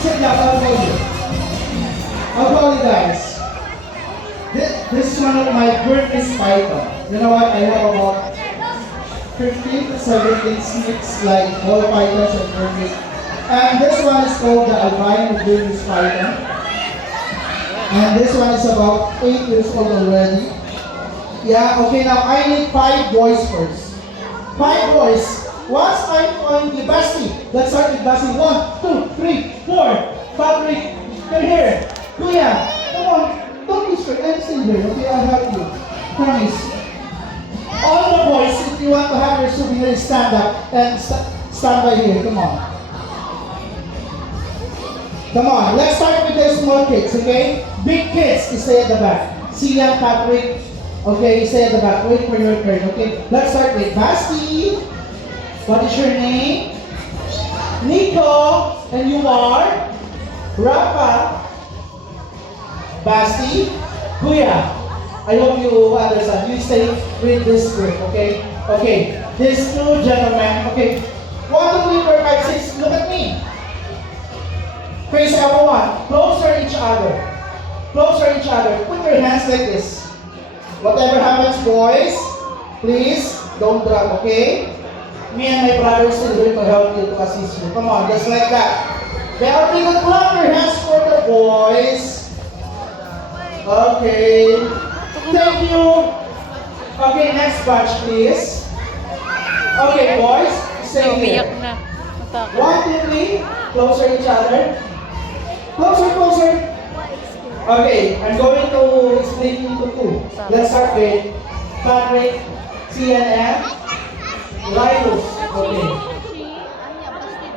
Sit down, I'll call you. I'll call you guys. This is one of my Burmese python. You know what? I have about 15 to 17 snakes like ball pythons and Burmese. And this one is called the albino Burmese python. And this one is about 8 years old already. Yeah, okay, now I need 5 boys first. 5 boys. Once I'm on the Basti, let's start with Basti. 1, 2, 3, 4. Patrick, come here. Kuya, come on. Don't be scared. I'm still here. Okay, I'll help you. Promise. All the boys, if you want to have your souvenir, stand up and stand by here. Come on. Come on. Let's start with the small kids, okay? Big kids, you stay at the back. Sian, Patrick, okay, you stay at the back. Wait for your turn, okay? Let's start with Basti. What is your name? Nico. And you are? Rafa. Basti. Kuya. I hope you understand. You stay with this group, okay? Okay. These two gentlemen, okay. 1, 2, 3, 4, 5, 6. Look at me. Face everyone. Closer each other. Closer each other. Put your hands like this. Whatever happens, boys, please don't drop, okay? Me and my brother is still here to help you, to assist you. Come on, just like that. Very good. Clap your hands for the boys. Okay. Thank you. Okay, next batch, please. Okay, boys, stay here. 1, 2, 3. Closer each other. Closer, closer. Okay, I'm going to explain into 2. Let's start with Patrick, CNN, Linus. Okay.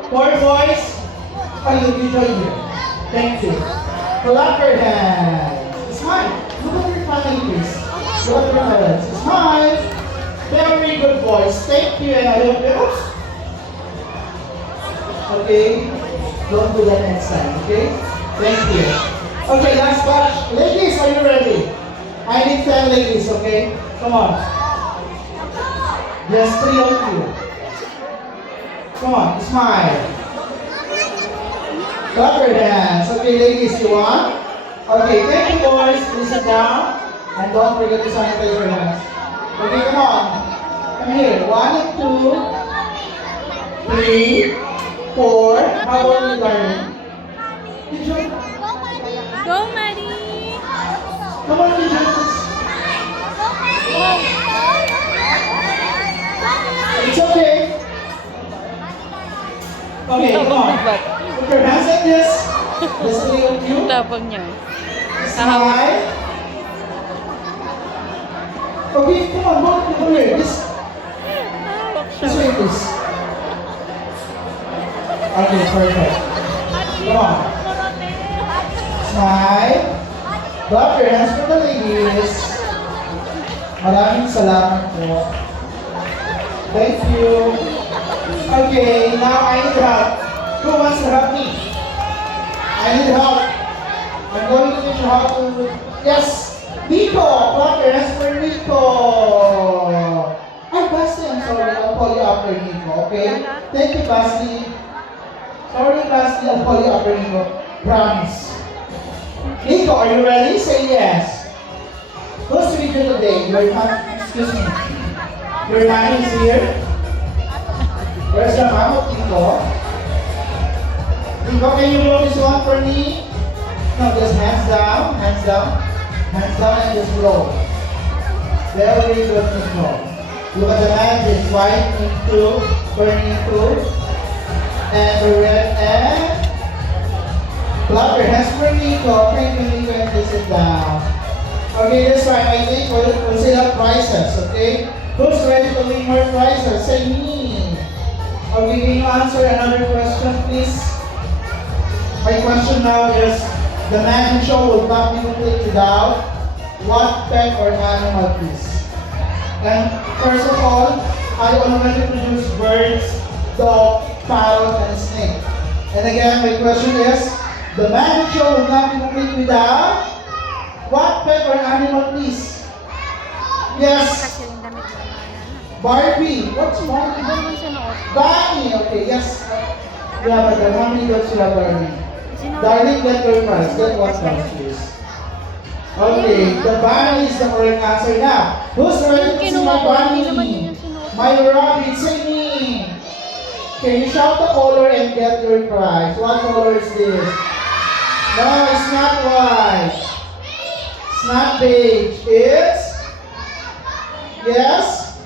4 boys. You join here. Thank you. Clap your hands. Smile. Look at your family, please. Look at your parents. Smile. Very good boys. Thank you, and I hope you. Oops. Okay. Don't do that next time. Okay. Thank you. Okay, last batch. Ladies, are you ready? I need 10 ladies, okay? Come on. Just 3 of you. Come on, smile. Clap your hands. Okay, ladies, you want? Okay, thank you, boys. Please sit down. And don't forget to sanitize your hands. Okay, come on. Come here. 1 and 2. 3, 4. How about you, darling? Did you? Go, Maddie! Come on, you just. It's okay. Okay, come on. Put your hands like this. Just a little you. Tapang niya. Smile. Okay, come on, both over here. This way, please. Okay, perfect. Come on. Smile. Clap your hands for the ladies. Maraming salamat po. Thank you. Okay, now I need help. Who wants to help me? I need help. I'm going to teach you how to... Yes! Nico! Clap your hands for Nico! Ay, Basti, I'm sorry. I'll call you after Nico, okay? Thank you, Basti. Sorry, Basti. I'll call you after Nico. Promise. Nico, are you ready? Say yes. Who's with you today? Your mom, excuse me. Your nanny is here? Where's the mom of Nico? Nico, can you blow this one for me? No, just hands down, hands down. Hands down and just blow. Very good, Nico. Look at the magic. White into, turning into, and the red and clap your hands for Nico. Thank you, Nico, and just sit down. Okay, this time I think we'll say that prizes, okay? Who's ready to win more prizes? Say me. Okay, can you answer another question, please? My question now is, the magic show will not be complete without what pet or animal, please? And first of all, I already produced birds, dog, parrot, and snake. And again, my question is, the magic show will not be complete without what pet or animal, please? Yes. Barbie. What's Barbie? Bunny. Okay, yes. Yeah, but how many dogs you have, Barbie? Darling, get your prize. Get one prize, please. Okay, the bunny is the correct answer now. Who's ready to see my bunny? My rabbit, say me. Can you shout the color and get your prize? What color is this? No, it's not white. It's not beige. It's? Yes?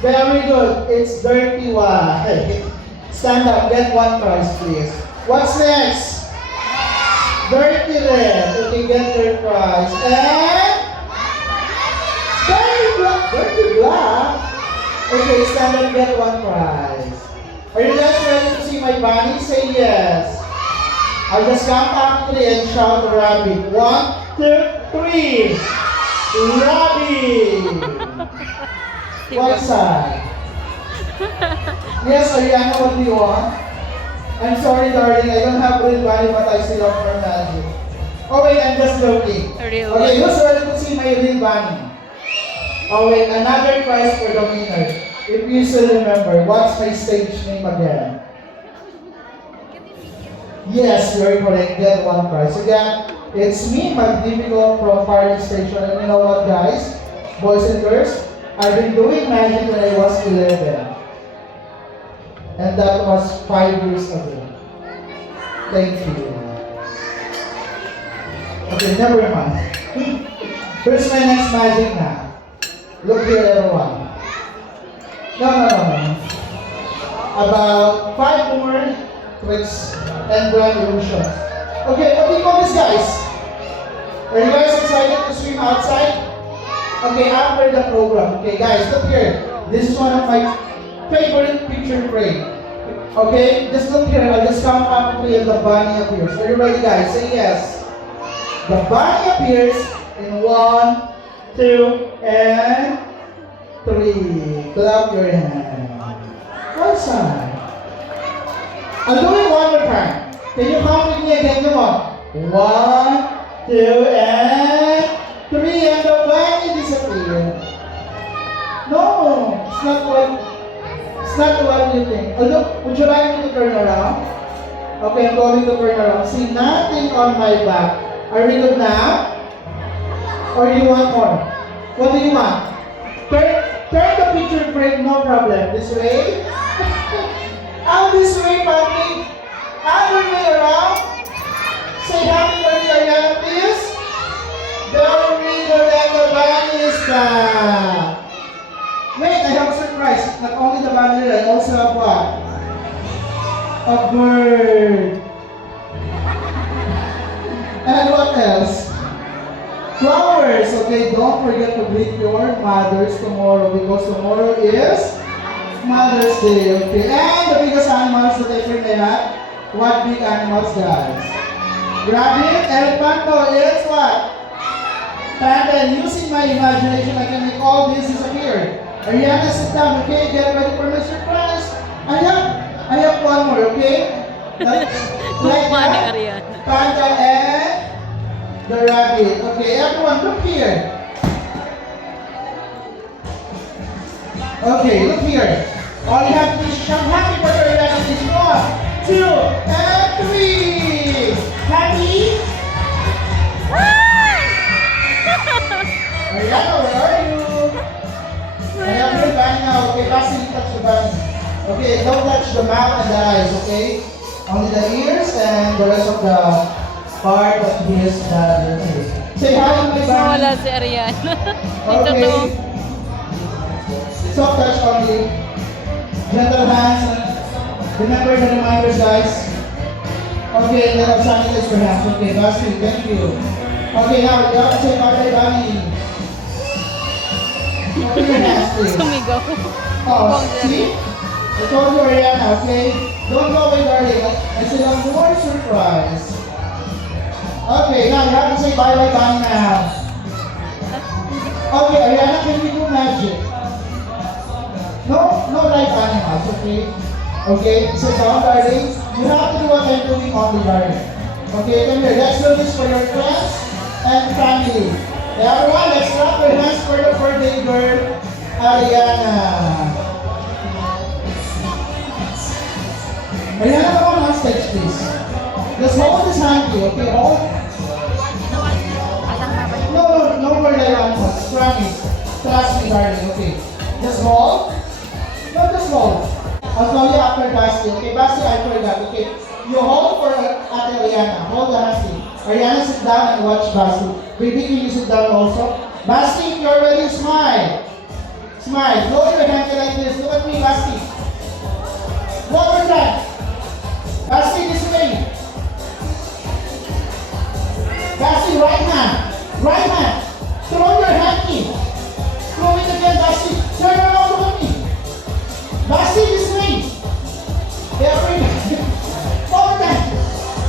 Very good. It's dirty white. Stand up. Get one prize, please. What's next? Dirty red. Okay, get your prize. And? Dirty black. Dirty black. Okay, stand up. Get one prize. Are you guys ready to see my bunny? Say yes. I'll just count up 3 and shout the rabbit. 1, 2, 3. Rabbit. What side? Yes, Ariana, what do you want? I'm sorry, darling. I don't have real bunny, but I still love her magic. Oh wait, I'm just joking. Real Okay, who's ready to see my real bunny? Oh wait, another prize for the winner. If you still remember, what's my stage name again? Yes, you're correct. Get one prize. Again, it's me, Magnifico from Party Station. And you know what, guys? Boys and girls, I've been doing magic when I was 11. And that was 5 years ago. Thank you. Okay, never mind. Here's my next magic now. Look here, everyone. No. About 5 more tricks and grand illusions. Okay, what do you call this, guys? Are you guys excited to swim outside? Okay, after the program. Okay, guys, look here. This is one of my favorite picture frame. Okay, just look here. I'll just count up 3 and the bunny appears. Are you ready, guys? Say yes. The bunny appears in 1, 2, and 3. Clap your hand. One side. I'll do it one more time. Can you count with me again? Come on. 1, 2, and 3, and the bunny disappeared. No, it's not what you think. Although, would you like me to turn around? Okay, I'm going to turn around. See, nothing on my back. Are we good now? Or do you want more? What do you want? Turn the picture frame, no problem. This way. Out this way, Patrick. Other way around. Say happy birthday, Ariana, please. Very good, and the bunny is back. Wait, I have a surprise. Not only the bunny, I also have what? A bird. And what else? Flowers. Okay, don't forget to greet your mothers tomorrow because tomorrow is Mother's Day. Okay, and the biggest animals that I can have. What big animals, guys? Rabbit, elephant, no, it's what? And using my imagination, I can make all this disappear. Ariana, sit down, okay? Get ready for my surprise. I have one more, okay? Like that. Panda and the rabbit. Okay, everyone, look here. Okay, look here. All you have to do is shout happy for Ariana. Please 1, 2, and 3. Happy? Ariana, where are you? I have your bunny now. Okay, passing touch the bunny. Okay, don't touch the mouth and the eyes, okay? Only the ears and the rest of the part of his face. Say hi to my bunny. Wala si Ariana. Ito to. Okay. Soft touch only. Gentle hands. Remember the reminders, guys. Okay, let us sanitize your hands. Okay, Basti, thank you. Okay, now you have to say bye-bye, bunny. Open your hands, please. Sumigaw. Oh, see? I told you, Ariana, okay? Don't go away, darling. I still have more surprise. Okay, now you have to say bye-bye, bunny now. Okay, Ariana, can we do magic? No live animals, okay? Okay, sit down, darling. You have to do what I'm doing on the darling. Okay, come here. Let's do this for your friends and family. Everyone, let's clap your hands for the birthday girl, Ariana. Ariana, come on stage, please. Just hold this handy, okay? Hold. No more like animals. Promise. Trust me, darling, okay? Just hold. No, just hold. I'll call you after Basti, okay? Basti, I forgot, okay? You hold for Ate Ariana. Hold the handy. Ariana, sit down and watch Basti. Baby, can you sit down also? Basti, if you're ready, smile. Smile. Hold your hand like this. Look at me, Basti. One more time. Basti, this way. Basti, right hand. Right hand. Throw your hand in. Throw it again, Basti. Turn around, look at me. Basti, this way. Every one more time.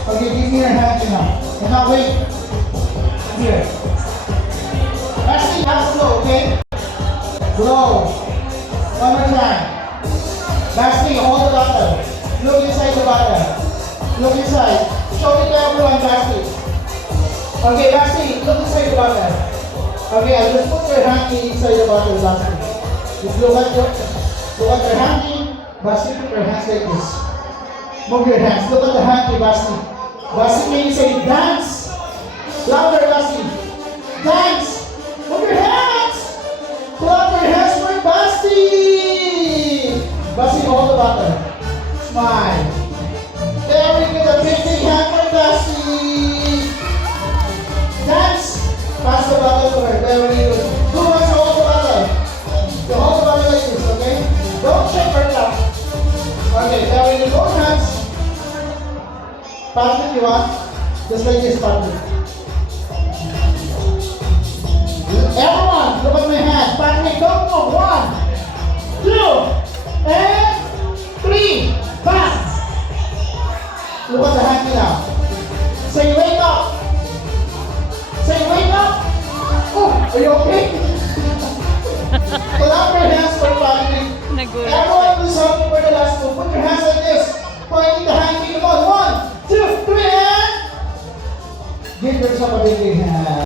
Okay, give me your hand now. And now wait. Here. Basti, have slow, okay? Blow. One more time. Basti, hold the bottle. Look inside the bottle. Look inside. Show it to everyone, Basti. Okay, Basti, look inside the bottle. Okay, I'll just put your hanky inside the bottle, Basti. Just look at your hanky. Basti, put your hands like this. Move your hands. Look at the hanky, Basti. Basti, can you say dance? Louder, Basti. Dance. Move your hands. Clap your hands for Basti. Basti, hold the bottle. Smile. Very good. A big hand for Basti. Dance. Pass the bottle to her. Very good. Who wants to hold the bottle? You hold the bottle like this, okay? Don't shake her clap. Okay, very good. Both hands. Patrick, you want? Just like this, Patrick. Everyone, look at my hand. Patrick, don't move. 1, 2, and 3. Fast. Look at the hand now. Say, wake up. Say, wake up. Oh, are you okay? Clap your hands for Patrick. Nagulat. Everyone who's helping for the last two, put your hands like this. Pointing the hand. Come on. 1, 2, 3, and give yourself a big hand.